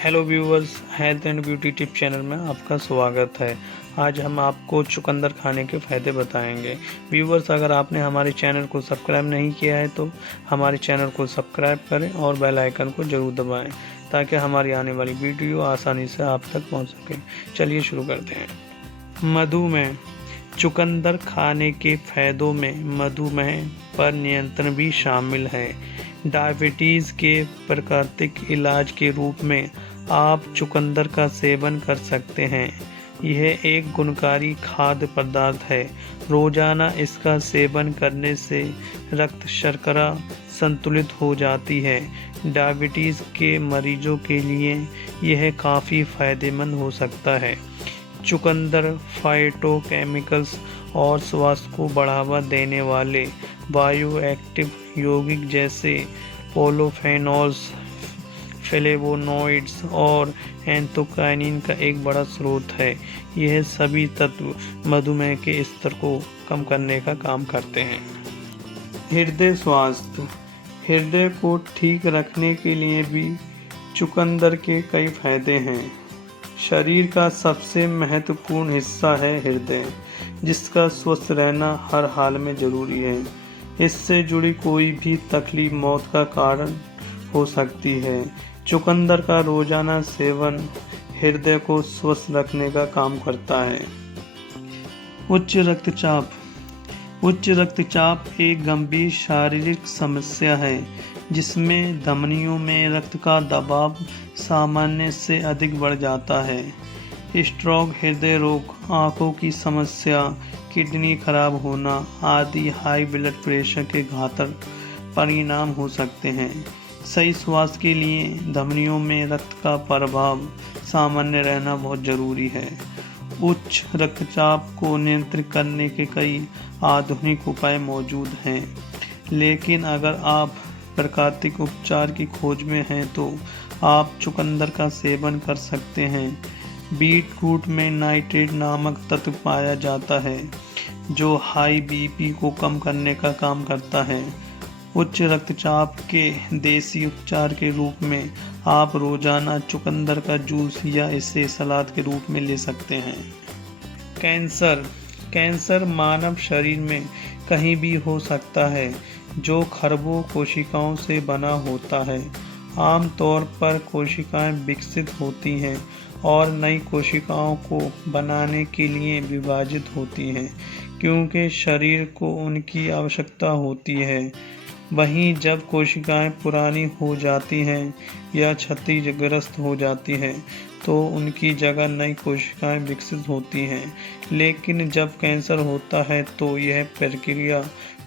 Hello viewers, health and beauty tip channel में आपका स्वागत है। आज हम आपको चुकंदर खाने के फ़ायदे बताएंगे। व्यूअर्स, अगर आपने हमारे चैनल को सब्सक्राइब नहीं किया है तो हमारे चैनल को सब्सक्राइब करें और बेल आइकन को ज़रूर दबाएं ताकि हमारी आने वाली वीडियो आसानी से आप तक पहुंच सके। चलिए शुरू करते हैं। मधुमेह। चुकंदर खाने के फ़ायदों में मधुमेह पर नियंत्रण भी शामिल है। डायबिटीज़ के प्राकृतिक इलाज के रूप में आप चुकंदर का सेवन कर सकते हैं। यह एक गुणकारी खाद्य पदार्थ है। रोजाना इसका सेवन करने से रक्त शर्करा संतुलित हो जाती है। डायबिटीज़ के मरीजों के लिए यह काफ़ी फायदेमंद हो सकता है। चुकंदर फाइटोकेमिकल्स और स्वास्थ्य को बढ़ावा देने वाले बायोएक्टिव यौगिक जैसे पोलोफेनॉल्स, फ्लेवोनोइड्स और एंथोसायनिन का एक बड़ा स्रोत है। यह सभी तत्व मधुमेह के स्तर को कम करने का काम करते हैं। हृदय स्वास्थ्य। हृदय को ठीक रखने के लिए भी चुकंदर के कई फायदे हैं। शरीर का सबसे महत्वपूर्ण हिस्सा है हृदय, जिसका स्वस्थ रहना हर हाल में जरूरी है। इससे जुड़ी कोई भी तकलीफ मौत का कारण हो सकती है। चुकंदर का रोजाना सेवन हृदय को स्वस्थ रखने का काम करता है। उच्च रक्तचाप। उच्च रक्तचाप एक गंभीर शारीरिक समस्या है जिसमें धमनियों में रक्त का दबाव सामान्य से अधिक बढ़ जाता है। स्ट्रोक, हृदय रोग, आंखों की समस्या, किडनी खराब होना आदि हाई ब्लड प्रेशर के घातक परिणाम हो सकते हैं। सही स्वास्थ्य के लिए धमनियों में रक्त का प्रवाह सामान्य रहना बहुत जरूरी है। उच्च रक्तचाप को नियंत्रित करने के कई आधुनिक उपाय मौजूद हैं, लेकिन अगर आप प्राकृतिक उपचार की खोज में हैं तो आप चुकंदर का सेवन कर सकते हैं। बीटरूट में नाइट्रेट नामक तत्व पाया जाता है जो हाई बीपी को कम करने का काम करता है। उच्च रक्तचाप के देसी उपचार के रूप में आप रोजाना चुकंदर का जूस या इसे सलाद के रूप में ले सकते हैं। कैंसर। कैंसर मानव शरीर में कहीं भी हो सकता है जो खरबों कोशिकाओं से बना होता है। आमतौर पर कोशिकाएं विकसित होती हैं और नई कोशिकाओं को बनाने के लिए विभाजित होती हैं क्योंकि शरीर को उनकी आवश्यकता होती है। वहीं जब कोशिकाएं पुरानी हो जाती हैं या क्षतिग्रस्त हो जाती हैं तो उनकी जगह नई कोशिकाएं विकसित होती हैं। लेकिन जब कैंसर होता है तो यह प्रक्रिया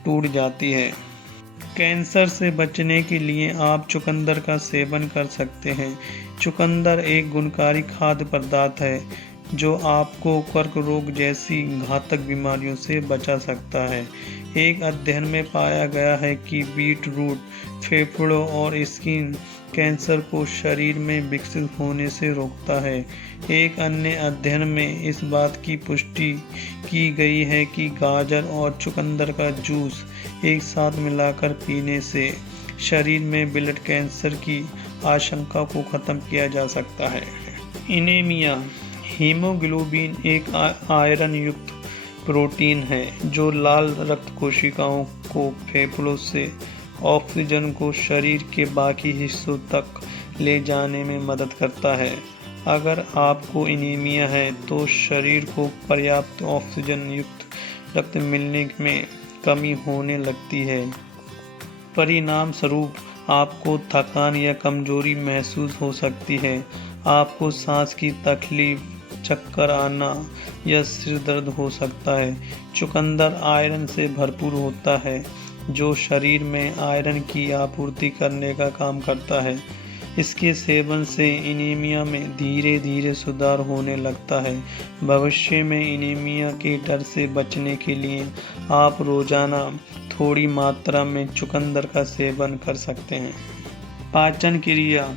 टूट जाती है। कैंसर से बचने के लिए आप चुकंदर का सेवन कर सकते हैं। चुकंदर एक गुणकारी खाद्य पदार्थ है जो आपको कर्क रोग जैसी घातक बीमारियों से बचा सकता है। एक अध्ययन में पाया गया है कि बीटरूट फेफड़ों और स्किन कैंसर को शरीर में विकसित होने से रोकता है। एक अन्य अध्ययन में इस बात की पुष्टि की गई है कि गाजर और चुकंदर का जूस एक साथ मिलाकर पीने से शरीर में ब्लड कैंसर की आशंका को खत्म किया जा सकता है। एनीमिया। हीमोग्लोबिन एक आयरन युक्त प्रोटीन है जो लाल रक्त कोशिकाओं को फेफड़ों से ऑक्सीजन को शरीर के बाकी हिस्सों तक ले जाने में मदद करता है। अगर आपको एनीमिया है तो शरीर को पर्याप्त ऑक्सीजन युक्त रक्त मिलने में कमी होने लगती है। परिणाम स्वरूप आपको थकान या कमजोरी महसूस हो सकती है। आपको सांस की तकलीफ, चक्कर आना या सिर दर्द हो सकता है। चुकंदर आयरन से भरपूर होता है जो शरीर में आयरन की आपूर्ति करने का काम करता है। इसके सेवन से एनीमिया में धीरे धीरे सुधार होने लगता है। भविष्य में एनीमिया के डर से बचने के लिए आप रोजाना थोड़ी मात्रा में चुकंदर का सेवन कर सकते हैं। पाचन क्रिया।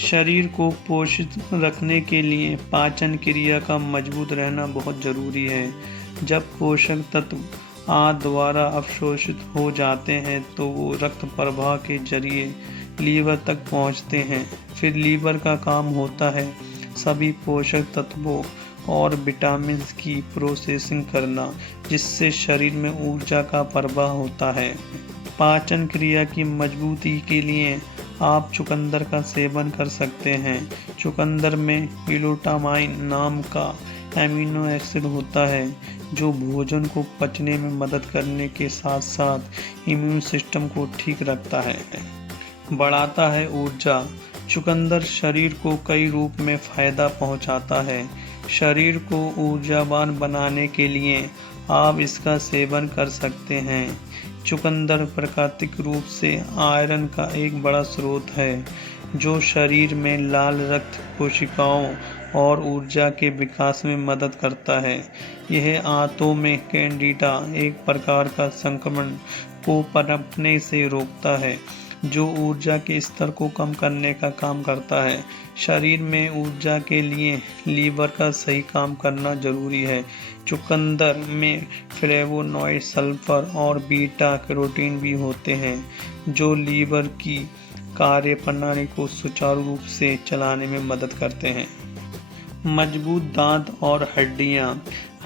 शरीर को पोषित रखने के लिए पाचन क्रिया का मजबूत रहना बहुत जरूरी है। जब पोषक तत्व आंत द्वारा अवशोषित हो जाते हैं तो वो रक्त प्रवाह के जरिए लीवर तक पहुंचते हैं। फिर लीवर का काम होता है सभी पोषक तत्वों और विटामिन्स की प्रोसेसिंग करना, जिससे शरीर में ऊर्जा का प्रवाह होता है। पाचन क्रिया की मजबूती के लिए आप चुकंदर का सेवन कर सकते हैं। चुकंदर में ग्लूटामाइन नाम का एमिनो एसिड होता है, जो भोजन को पचने में मदद करने के साथ साथ इम्यून सिस्टम को ठीक रखता है। बढ़ाता है ऊर्जा। चुकंदर शरीर को कई रूप में फायदा पहुंचाता है। शरीर को ऊर्जावान बनाने के लिए आप इसका सेवन कर सकते हैं। चुकंदर प्राकृतिक रूप से आयरन का एक बड़ा स्रोत है, जो शरीर में लाल रक्त कोशिकाओं और ऊर्जा के विकास में मदद करता है। यह आंतों में कैंडिडा, एक प्रकार का संक्रमण, को पनपने से रोकता है, जो ऊर्जा के स्तर को कम करने का काम करता है। शरीर में ऊर्जा के लिए लीवर का सही काम करना जरूरी है। चुकंदर में फ्लेवोनॉइड, सल्फर और बीटा कैरोटीन भी होते हैं, जो लीवर की कार्य प्रणाली को सुचारू रूप से चलाने में मदद करते हैं। मजबूत दांत और हड्डियां।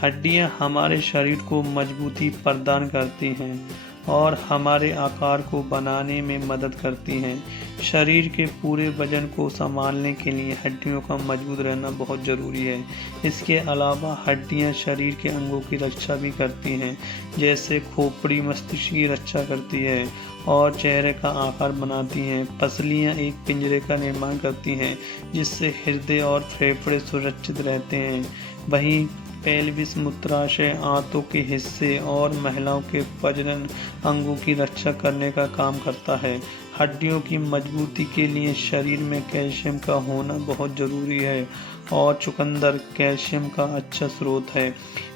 हड्डियां हमारे शरीर को मजबूती प्रदान करती हैं और हमारे आकार को बनाने में मदद करती हैं। शरीर के पूरे वजन को संभालने के लिए हड्डियों का मजबूत रहना बहुत ज़रूरी है। इसके अलावा हड्डियां शरीर के अंगों की रक्षा भी करती हैं, जैसे खोपड़ी मस्तिष्क की रक्षा करती है और चेहरे का आकार बनाती हैं। पसलियां एक पिंजरे का निर्माण करती हैं, जिससे हृदय और फेफड़े सुरक्षित रहते हैं। वहीं पेल्विस मूत्राशय आंतों के हिस्से और महिलाओं के प्रजनन अंगों की रक्षा करने का काम करता है। हड्डियों की मजबूती के लिए शरीर में कैल्शियम का होना बहुत ज़रूरी है और चुकंदर कैल्शियम का अच्छा स्रोत है।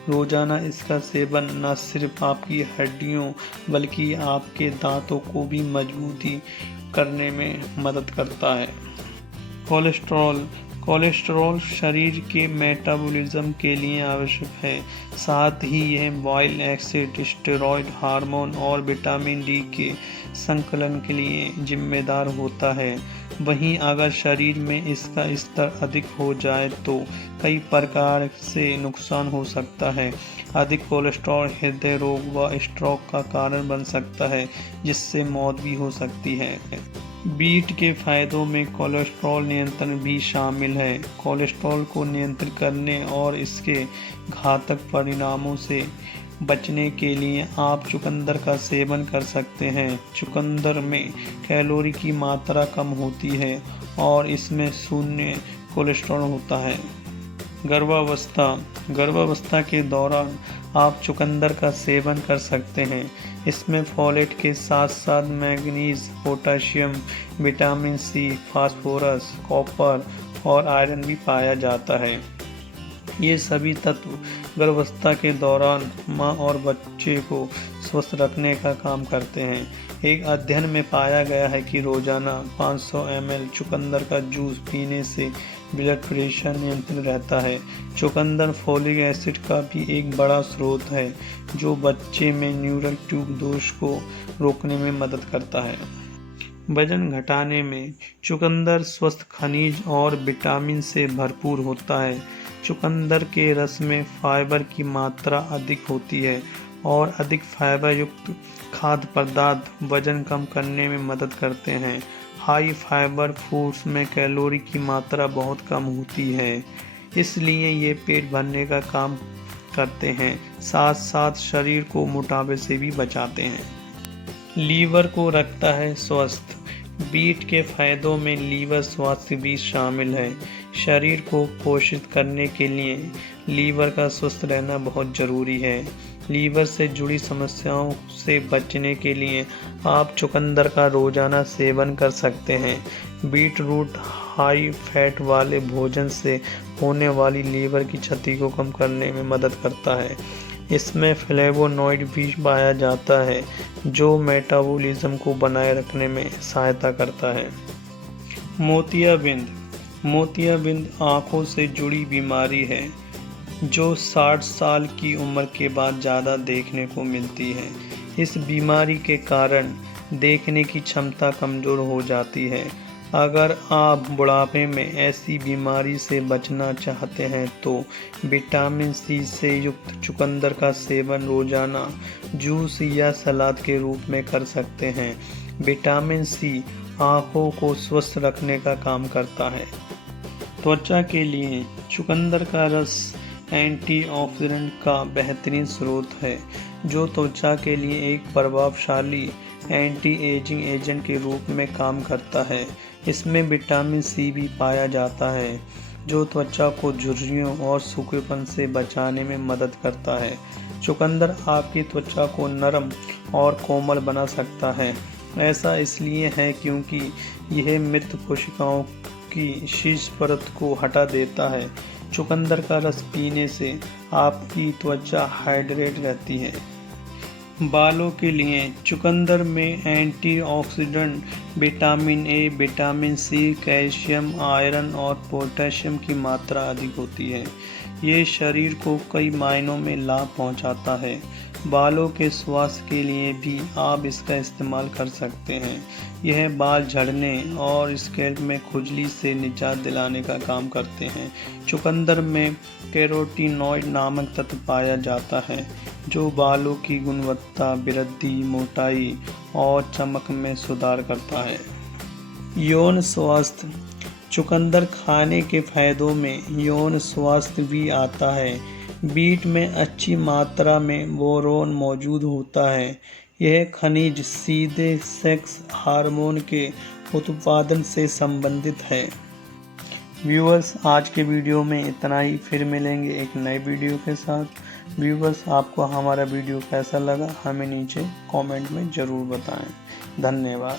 रोजाना इसका सेवन न सिर्फ आपकी हड्डियों बल्कि आपके दांतों को भी मजबूती करने में मदद करता है। कोलेस्ट्रॉल। कोलेस्ट्रॉल शरीर के मेटाबॉलिज्म के लिए आवश्यक है। साथ ही यह बाइल एसिड, स्टेरॉयड हार्मोन और विटामिन डी के संकलन के लिए जिम्मेदार होता है। वहीं अगर शरीर में इसका स्तर अधिक हो जाए तो कई प्रकार से नुकसान हो सकता है। अधिक कोलेस्ट्रॉल हृदय रोग व स्ट्रोक का कारण बन सकता है, जिससे मौत भी हो सकती है। बीट के फायदों में कोलेस्ट्रॉल नियंत्रण भी शामिल है। कोलेस्ट्रॉल को नियंत्रित करने और इसके घातक परिणामों से बचने के लिए आप चुकंदर का सेवन कर सकते हैं। चुकंदर में कैलोरी की मात्रा कम होती है और इसमें शून्य कोलेस्ट्रॉल होता है। गर्भावस्था के दौरान आप चुकंदर का सेवन कर सकते हैं। इसमें फोलेट के साथ साथ manganese, potassium, vitamin C, phosphorus, copper और आयरन भी पाया जाता है। ये सभी तत्व गर्भावस्था के दौरान मां और बच्चे को स्वस्थ रखने का काम करते हैं। एक अध्ययन में पाया गया है कि रोजाना 500 ml चुकंदर का जूस पीने से ब्लड प्रेशर नियंत्रित रहता है। चुकंदर फोलिक एसिड का भी एक बड़ा स्रोत है, जो बच्चे में न्यूरल ट्यूब दोष को रोकने में मदद करता है। वजन घटाने में चुकंदर स्वस्थ खनिज और विटामिन से भरपूर होता है। चुकंदर के रस में फाइबर की मात्रा अधिक होती है और अधिक फाइबर युक्त खाद्य पदार्थ वजन कम करने में मदद करते हैं। हाई फाइबर फूड्स में कैलोरी की मात्रा बहुत कम होती है, इसलिए ये पेट भरने का काम करते हैं, साथ साथ शरीर को मोटापे से भी बचाते हैं। लीवर को रखता है स्वस्थ। बीट के फायदों में लीवर स्वास्थ्य भी शामिल है। शरीर को पोषित करने के लिए लीवर का स्वस्थ रहना बहुत ज़रूरी है। लीवर से जुड़ी समस्याओं से बचने के लिए आप चुकंदर का रोजाना सेवन कर सकते हैं। बीट रूट हाई फैट वाले भोजन से होने वाली लीवर की क्षति को कम करने में मदद करता है। इसमें फ्लेवोनॉइड भी पाया जाता है, जो मेटाबॉलिज्म को बनाए रखने में सहायता करता है। मोतियाबिंद आँखों से जुड़ी बीमारी है, जो 60 साल की उम्र के बाद ज़्यादा देखने को मिलती है। इस बीमारी के कारण देखने की क्षमता कमज़ोर हो जाती है। अगर आप बुढ़ापे में ऐसी बीमारी से बचना चाहते हैं तो विटामिन सी से युक्त चुकंदर का सेवन रोजाना जूस या सलाद के रूप में कर सकते हैं। विटामिन सी आँखों को स्वस्थ रखने का काम करता है। त्वचा के लिए चुकंदर का रस एंटीऑक्सीडेंट का बेहतरीन स्रोत है, जो त्वचा के लिए एक प्रभावशाली एंटी एजिंग एजेंट के रूप में काम करता है। इसमें विटामिन सी भी पाया जाता है, जो त्वचा को झुर्रियों और सूखेपन से बचाने में मदद करता है। चुकंदर आपकी त्वचा को नरम और कोमल बना सकता है। ऐसा इसलिए है क्योंकि यह मृत कोशिकाओं की शीर्ष परत को हटा देता है। चुकंदर का रस पीने से आपकी त्वचा हाइड्रेट रहती है। बालों के लिए चुकंदर में antioxidant vitamin A, vitamin C, calcium, iron और पोटेशियम की मात्रा अधिक होती है। ये शरीर को कई मायनों में लाभ पहुंचाता है। बालों के स्वास्थ्य के लिए भी आप इसका इस्तेमाल कर सकते हैं। यह बाल झड़ने और स्कैल्प में खुजली से निजात दिलाने का काम करते हैं। चुकंदर में कैरोटीनॉइड नामक तत्व पाया जाता है, जो बालों की गुणवत्ता, वृद्धि, मोटाई और चमक में सुधार करता है। यौन स्वास्थ्य। चुकंदर खाने के फायदों में यौन स्वास्थ्य भी आता है। बीट में अच्छी मात्रा में बोरोन मौजूद होता है। यह खनिज सीधे सेक्स हार्मोन के उत्पादन से संबंधित है। व्यूअर्स, आज के वीडियो में इतना ही। फिर मिलेंगे एक नए वीडियो के साथ। व्यूअर्स, आपको हमारा वीडियो कैसा लगा हमें नीचे कमेंट में ज़रूर बताएं। धन्यवाद।